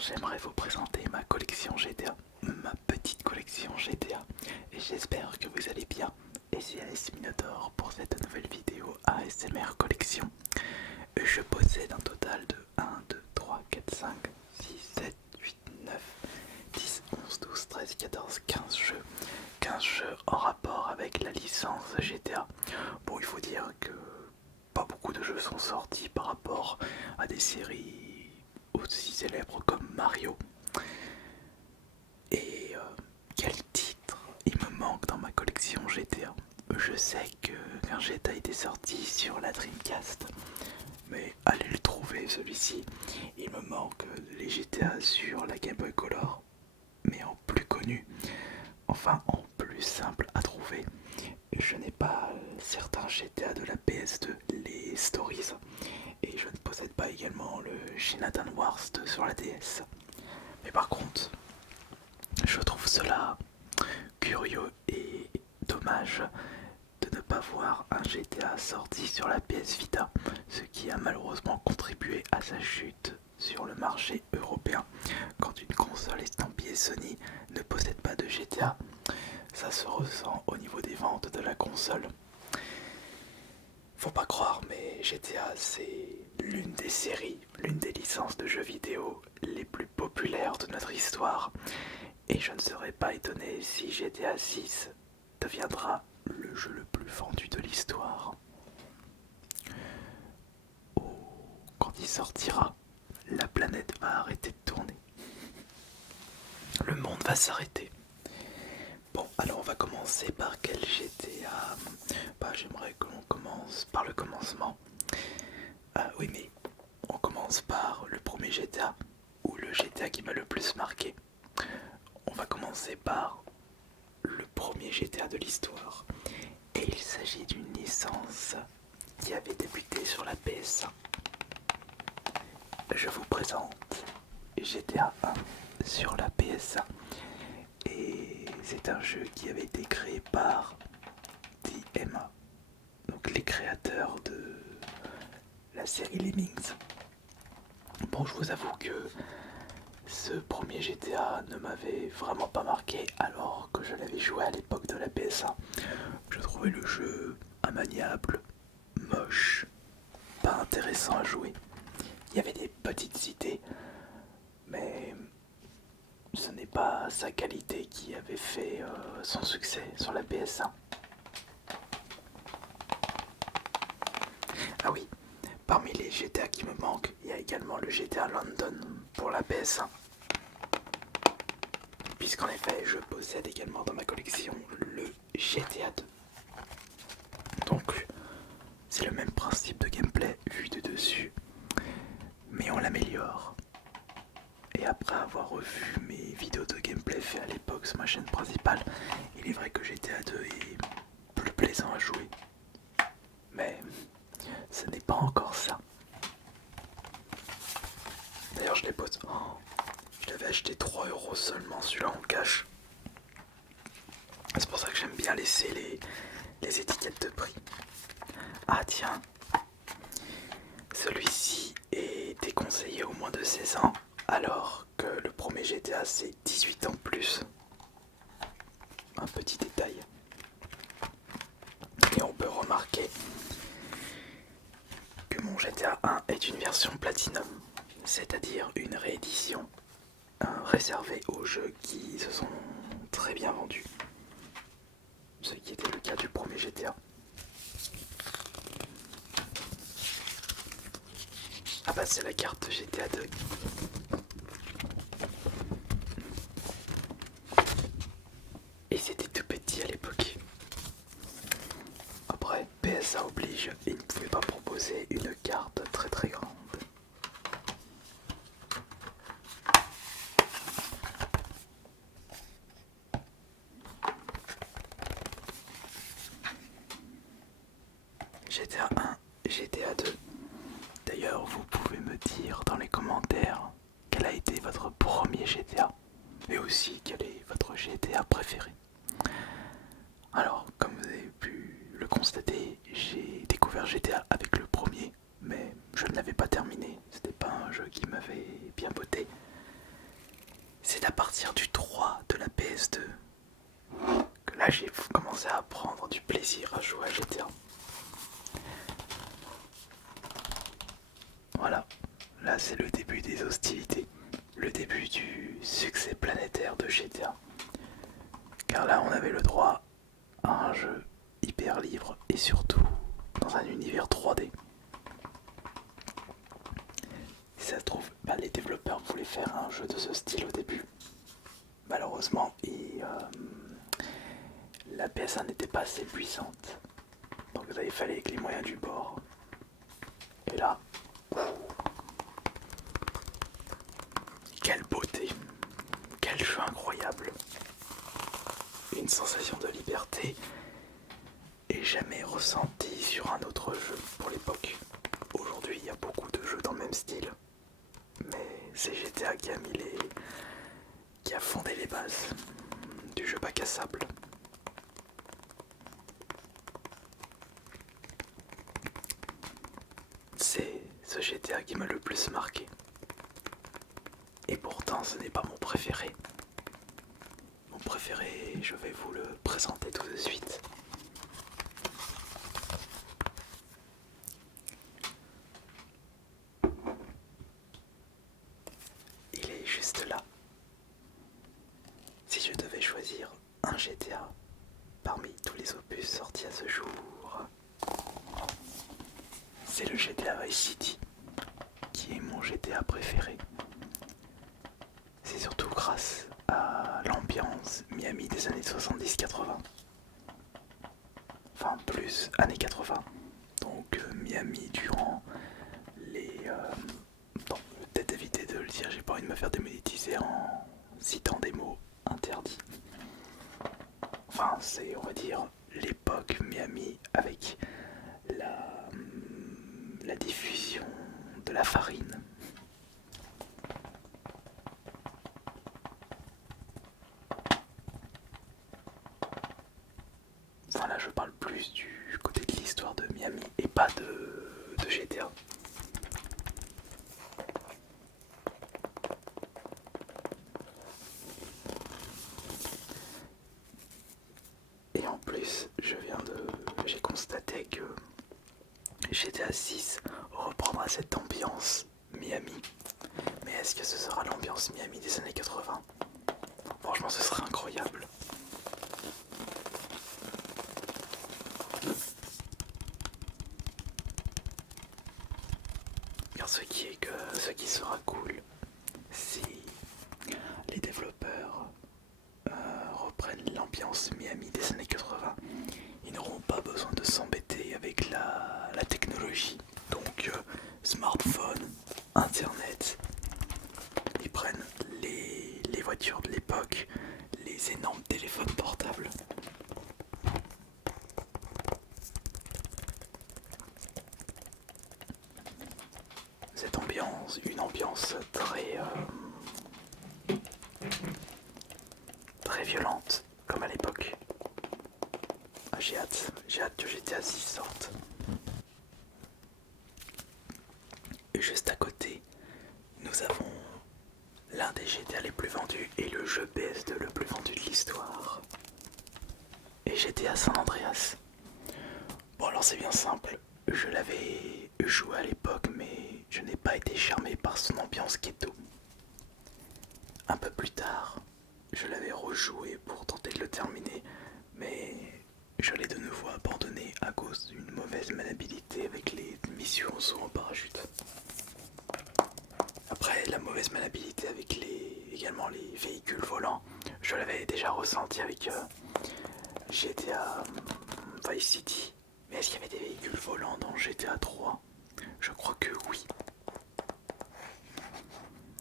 j'aimerais vous présenter ma collection GTA, ma petite collection GTA, et j'espère que vous allez bien. Et c'est AS Minotaur pour cette nouvelle vidéo ASMR collection. Je possède un total de 1, 2, 3, 4, 5, 6, 7, 8, 9, 10, 11, 12, 13, 14, 15 jeux. 15 jeux en rapport avec la licence GTA. Bon, il faut dire que pas beaucoup de jeux sont sortis par rapport à des séries aussi célèbres comme Mario. Et quel titre il me manque dans ma collection GTA. Je sais qu'un GTA était sorti sur la Dreamcast, mais allez le trouver celui-ci. Il me manque les GTA sur la Game Boy Color, mais en plus connu, enfin en plus simple à trouver. Je n'ai pas certains GTA de la PS2, les Stories, et je ne possède pas également le Shinatan Wars 2 sur la DS. Mais par contre, je trouve cela curieux et dommage de ne pas voir un GTA sorti sur la PS Vita, ce qui a malheureusement contribué à sa chute sur le marché européen. Quand une console estampillée Sony ne possède pas de GTA, ça se ressent au niveau des ventes de la console. Faut pas croire, mais GTA c'est l'une des séries, l'une des licences de jeux vidéo les plus populaires de notre histoire. Et je ne serais pas étonné si GTA 6 deviendra le jeu le plus vendu de l'histoire. Oh, quand il sortira, la planète va arrêter de tourner. Le monde va s'arrêter. Bon, alors on va commencer par quel GTA? J'aimerais que l'on commence par le commencement. Ah oui, mais on commence par le premier GTA, ou le GTA qui m'a le plus marqué. On va commencer par le premier GTA de l'histoire. Et il s'agit d'une licence qui avait débuté sur la PS1. Je vous présente GTA 1 sur la PS1. Et c'est un jeu qui avait été créé par DMA, donc les créateurs de la série Lemmings. Bon, je vous avoue que ce premier GTA ne m'avait vraiment pas marqué alors que je l'avais joué à l'époque de la PS1. Je trouvais le jeu immaniable, moche, pas intéressant à jouer. Il y avait des petites idées, mais ce n'est pas sa qualité qui avait fait son succès sur la PS1. Ah oui, parmi les GTA qui me manquent, il y a également le GTA London pour la PS1. Puisqu'en effet, je possède également dans ma collection le GTA 2. Donc, c'est le même principe de gameplay vu de dessus, mais on l'améliore. Et après avoir revu mes vidéos de gameplay faites à l'époque sur ma chaîne principale, il est vrai que GTA 2 est plus plaisant à jouer. Mais ce n'est pas encore ça. D'ailleurs, je l'ai posé. Oh, je l'avais acheté 3 € seulement celui-là en cash. C'est pour ça que j'aime bien laisser les étiquettes de prix. Ah tiens, celui-ci est déconseillé au moins de 16 ans, alors que le premier GTA c'est 18 ans plus. Un petit détail. Et on peut remarquer que mon GTA 1 est une version Platinum, c'est-à-dire une réédition réservée aux jeux qui se sont très bien vendus. Ce qui était le cas du premier GTA. Ah bah c'est la carte GTA 2. Et c'était tout petit à l'époque. Après, PSA oblige, il ne pouvait pas proposer une carte très très grande. GTA 1, GTA 2. D'ailleurs, vous pouvez me dire dans les commentaires quel a été votre premier GTA et aussi quel est votre GTA préféré. Alors, comme vous avez pu le constater, j'ai découvert GTA avec le premier, mais je ne l'avais pas terminé. C'était pas un jeu qui m'avait bien botté. c'est à partir du 3 de la PS2 que là j'ai commencé à prendre du plaisir à jouer à GTA. Voilà, là c'est le début des hostilités, le début du succès planétaire de GTA. Car là on avait le droit à un jeu hyper libre et surtout dans un univers 3D. Si ça se trouve, les développeurs voulaient faire un jeu de ce style au début. Malheureusement, la PS1 n'était pas assez puissante. Donc il fallait avec les moyens du bord. Et là, quelle beauté, quel jeu incroyable. Une sensation de liberté et jamais ressentie sur un autre jeu pour l'époque. Aujourd'hui, il y a beaucoup de jeux dans le même style. Mais c'est GTA qui a fondé les bases du jeu bac à sable. C'est ce GTA qui m'a le plus marqué. Et pourtant, ce n'est pas mon préféré. Mon préféré, je vais vous le présenter tout de suite. Il est juste là. Si je devais choisir un GTA parmi tous les opus sortis à ce jour, c'est le GTA Vice City, qui est mon GTA préféré. C'est surtout grâce à l'ambiance Miami des années 70-80. Enfin, plus années 80. Donc Miami durant les... non, peut-être éviter de le dire, j'ai pas envie de me faire démonétiser en citant des mots interdits. Enfin, c'est, on va dire, l'époque Miami avec la diffusion de la farine. Enfin là je parle plus du côté de l'histoire de Miami et pas de GTA. Et en plus j'ai constaté que GTA 6 reprendra cette ambiance Miami. Mais est-ce que ce sera l'ambiance Miami des années 80? Franchement ce serait incroyable. Car ce qui sera cool, si les développeurs reprennent l'ambiance Miami des années 80, ils n'auront pas besoin de s'embêter avec la technologie. Donc smartphone, internet, ils prennent les voitures de l'époque, les énormes téléphones portables. Cette ambiance, une ambiance très violente, comme à l'époque. Ah, j'ai hâte que GTA 6 sorte. Et juste à côté, nous avons l'un des GTA les plus vendus et le jeu PS2 le plus vendu de l'histoire. Et GTA San Andreas. Bon alors c'est bien simple, je l'avais joué à l'époque mais je n'ai pas été charmé par son ambiance ghetto. Un peu plus tard, je l'avais rejoué pour tenter de le terminer, mais je l'ai de nouveau abandonné à cause d'une mauvaise maniabilité avec les missions en saut en parachute. Après, la mauvaise maniabilité avec également les véhicules volants, je l'avais déjà ressenti avec GTA Vice City. Mais est-ce qu'il y avait des véhicules volants dans GTA 3? Je crois que oui.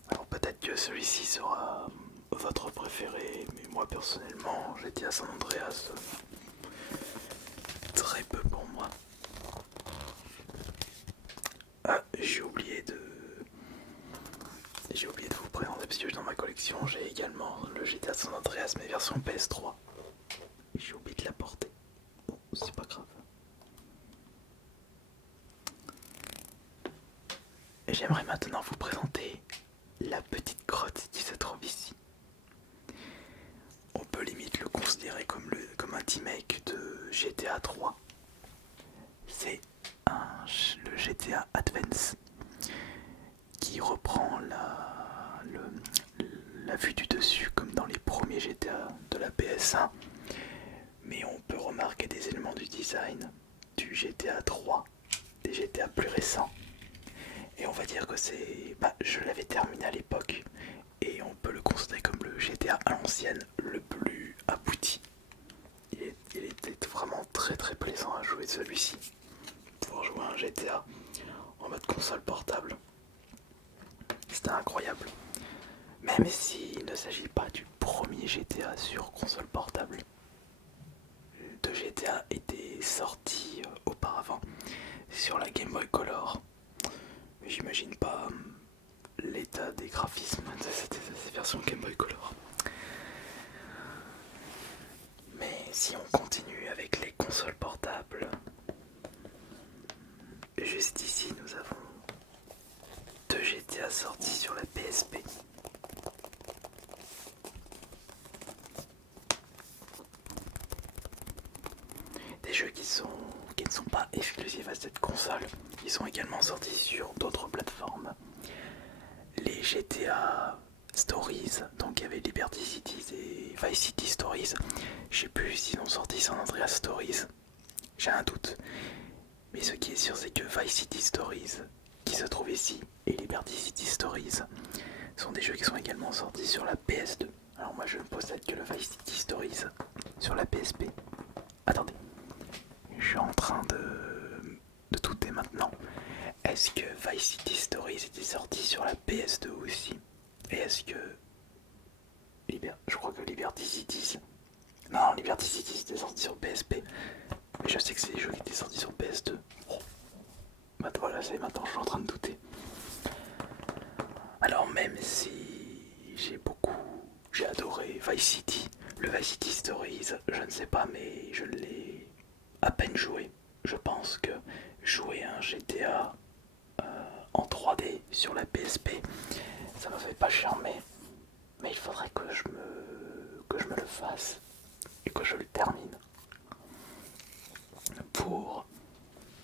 Alors peut-être que celui-ci sera votre préféré, mais moi personnellement, GTA San Andreas, très peu pour moi. Ah, j'ai oublié de vous présenter parce que dans ma collection j'ai également le GTA San Andreas mais version PS3. Et j'ai oublié de l'apporter. Bon, c'est pas grave. Et j'aimerais maintenant vous présenter la petite grotte qui se trouve ici. considéré comme un remake de GTA 3. C'est le GTA Advance qui reprend la vue du dessus comme dans les premiers GTA de la PS1, mais on peut remarquer des éléments du design du GTA 3, des GTA plus récents. Et on va dire que je l'avais terminé à l'époque, et on peut le considérer comme le GTA à l'ancienne le plus abouti. Il était vraiment très très plaisant à jouer celui-ci. Pouvoir jouer à un GTA en mode console portable, c'était incroyable. Même s'il ne s'agit pas du premier GTA sur console portable. Deux GTA étaient sortis auparavant sur la Game Boy Color. Mais j'imagine pas l'état des graphismes de cette version Game Boy Color. Mais si on continue avec les consoles portables, juste ici nous avons deux GTA sortis sur la PSP. Des jeux qui ne sont pas exclusifs à cette console, ils sont également sortis sur d'autres plateformes. Les GTA Stories, donc il y avait Liberty Cities et Vice City Stories. Je sais plus s'ils ont sorti San Andreas Stories, j'ai un doute. Mais ce qui est sûr, c'est que Vice City Stories, qui se trouve ici, et Liberty City Stories sont des jeux qui sont également sortis sur la PS2. Alors moi je ne possède que le Vice City Stories sur la PSP. Attendez, je suis en train de douter maintenant. Est-ce que Vice City Stories était sorti sur la PS2 aussi? Et est-ce que... Je crois que Liberty Cities... Non, Liberty Cities était sorti sur PSP. Mais je sais que c'est des jeux qui étaient sortis sur PS2. Oh. Bah voilà, c'est maintenant je suis en train de douter. Alors même si j'ai adoré Vice City, le Vice City Stories, je ne sais pas, mais je l'ai à peine joué. Je pense que jouer un GTA en 3D sur la PSP, ça me fait pas charmer, mais il faudrait que je me le fasse et que je le termine pour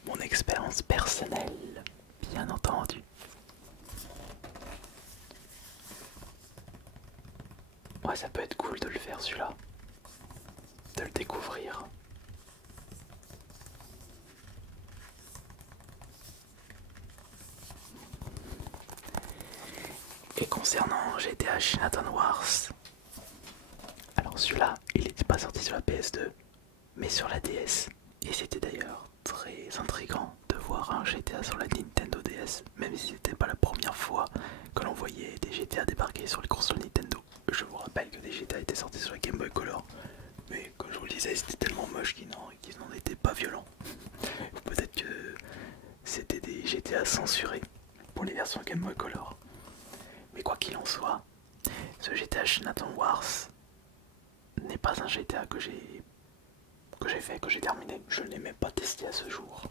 mon expérience personnelle, bien entendu. Ouais, ça peut être cool de le faire celui-là, de le découvrir. Et concernant GTA Shinaton Wars, alors celui-là, il n'était pas sorti sur la PS2, mais sur la DS. Et c'était d'ailleurs très intriguant de voir un GTA sur la Nintendo DS, même si c'était pas la première fois que l'on voyait des GTA débarquer sur les consoles Nintendo. Je vous rappelle que des GTA étaient sortis sur la Game Boy Color, mais comme je vous le disais, c'était tellement moche qu'ils n'en étaient pas violents. Peut-être que c'était des GTA censurés pour les versions Game Boy Color. Mais quoi qu'il en soit, ce GTA Shinaton Wars n'est pas un GTA que j'ai fait, que j'ai terminé. Je ne l'ai même pas testé à ce jour.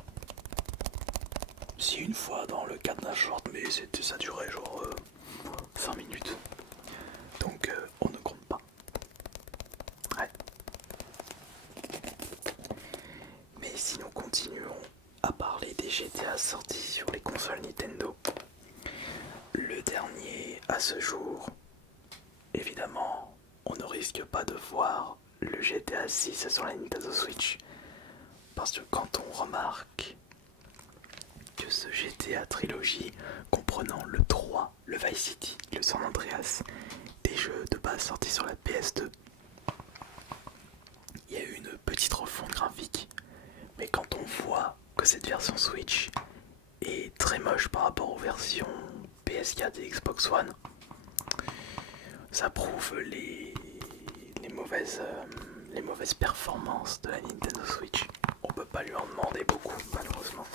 Si une fois dans le cadre d'un short, mais ça durait genre 5 minutes. Donc on ne compte pas. Ouais. Mais si nous continuons à parler des GTA sortis sur les consoles Nintendo, le dernier à ce jour, évidemment, on ne risque pas de voir le GTA 6 sur la Nintendo Switch. Parce que quand on remarque que ce GTA trilogie, comprenant le 3, le Vice City, le San Andreas, des jeux de base sortis sur la PS2, il y a eu une petite refonte graphique. Mais quand on voit que cette version Switch est très moche par rapport aux versions PS4 et Xbox One, ça prouve les mauvaises performances de la Nintendo Switch. On peut pas lui en demander beaucoup, malheureusement.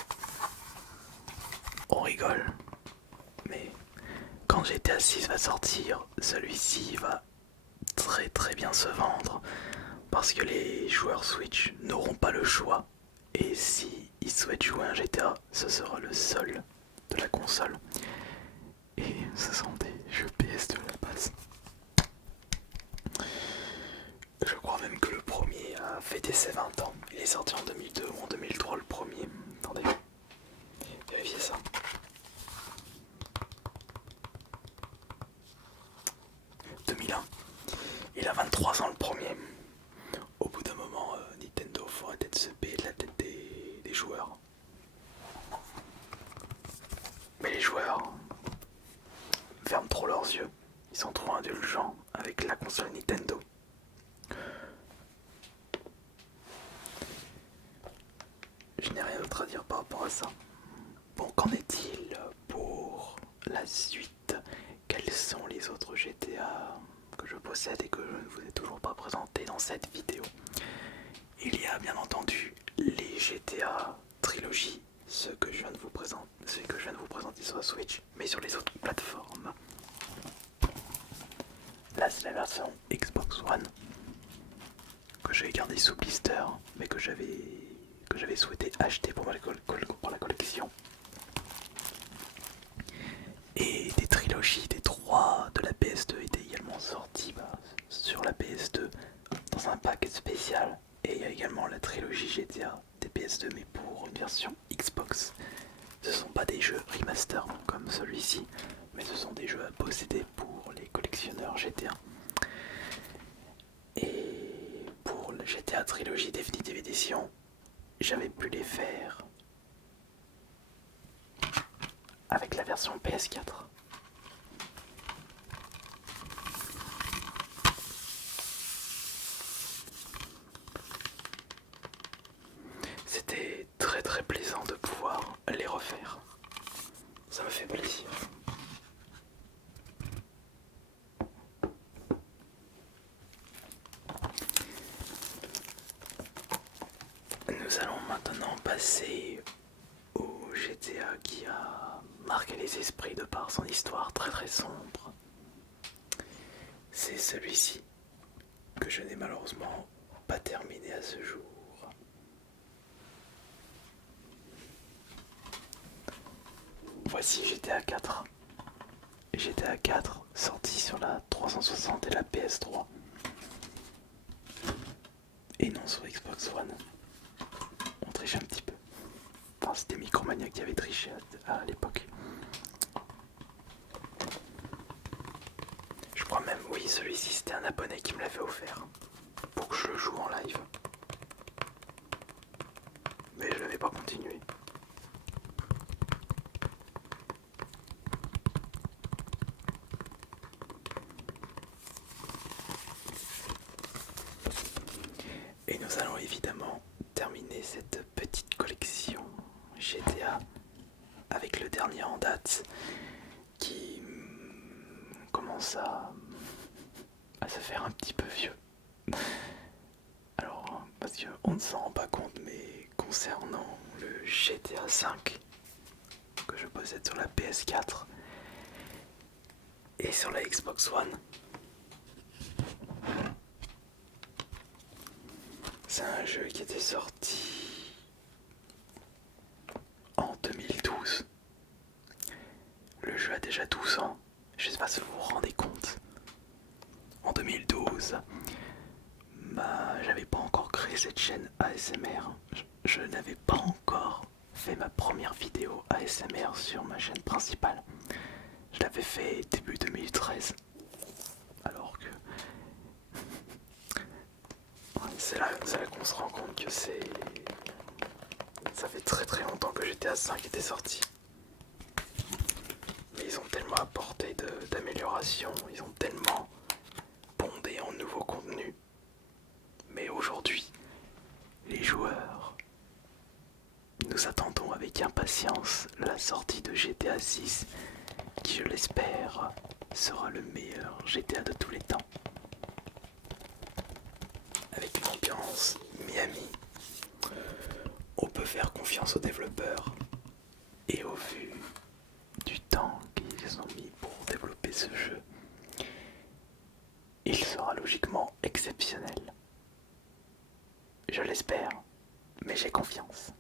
On rigole, mais quand GTA 6 va sortir, celui-ci va très très bien se vendre parce que les joueurs Switch n'auront pas le choix, et si ils souhaitent jouer un GTA, ce sera le seul de la console, et ce sont des jeux PS2 à la base. Je crois même que le ses 20 ans. Il est sorti en 2002 ou en 2003 le premier. Attendez, vérifiez ça. 2001. Il a 23 ans le premier. Au bout d'un moment, Nintendo faut arrêter de se payer de la tête des joueurs. Mais les joueurs ferment trop leurs yeux. Ils sont trop indulgents avec la console Nintendo. Je n'ai rien d'autre à dire par rapport à ça. Bon, qu'en est-il pour la suite? Quels sont les autres GTA que je possède et que je ne vous ai toujours pas présenté dans cette vidéo? Il y a bien entendu les GTA trilogie, ceux que je viens de vous présenter sur la Switch, mais sur les autres plateformes. Là c'est la version Xbox One que j'avais gardé sous blister, mais que j'avais souhaité acheter pour la collection. Et des trilogies des 3 de la PS2 étaient également sorties sur la PS2 dans un pack spécial. Et il y a également la trilogie GTA des PS2 mais pour une version Xbox. Ce ne sont pas des jeux remaster comme celui-ci, mais ce sont des jeux à posséder pour les collectionneurs GTA. Et pour le GTA trilogie Definitive Edition, j'avais pu les faire avec la version PS4. C'était très très plaisant de pouvoir les refaire. Ça me fait plaisir. Nous allons maintenant passer au GTA qui a marqué les esprits de par son histoire très très sombre. C'est celui-ci que je n'ai malheureusement pas terminé à ce jour. Voici GTA 4. GTA 4 sorti sur la 360 et la PS3. Et non sur Xbox One. On triche un petit peu. Enfin, c'était Micromania qui avait triché à l'époque. Je crois même, oui, celui-ci c'était un abonné qui me l'avait offert pour que je le joue en live. Mais je n'avais pas continué. Et nous allons évidemment terminer cette petite collection GTA avec le dernier en date qui commence à se faire un petit peu vieux. Alors, parce qu'on ne s'en rend pas compte, mais concernant le GTA V que je possède sur la PS4 et sur la Xbox One, c'est un jeu qui était sorti en 2012. Le jeu a déjà 12 ans. Je sais pas si vous vous rendez compte. En 2012, j'avais pas encore créé cette chaîne ASMR. Je n'avais pas encore fait ma première vidéo ASMR sur ma chaîne principale. Je l'avais fait début 2013. Alors que c'est là qu'on se rend compte que ça fait très très longtemps que GTA V était sorti. Mais ils ont tellement apporté d'améliorations, ils ont tellement pondé en nouveaux contenus. Mais aujourd'hui, les joueurs, nous attendons avec impatience la sortie de GTA 6, qui je l'espère sera le meilleur GTA de tous les temps. Avec une ambiance Miami, on peut faire confiance aux développeurs. Et au vu du temps qu'ils ont mis pour développer ce jeu, il sera logiquement exceptionnel. Je l'espère, mais j'ai confiance.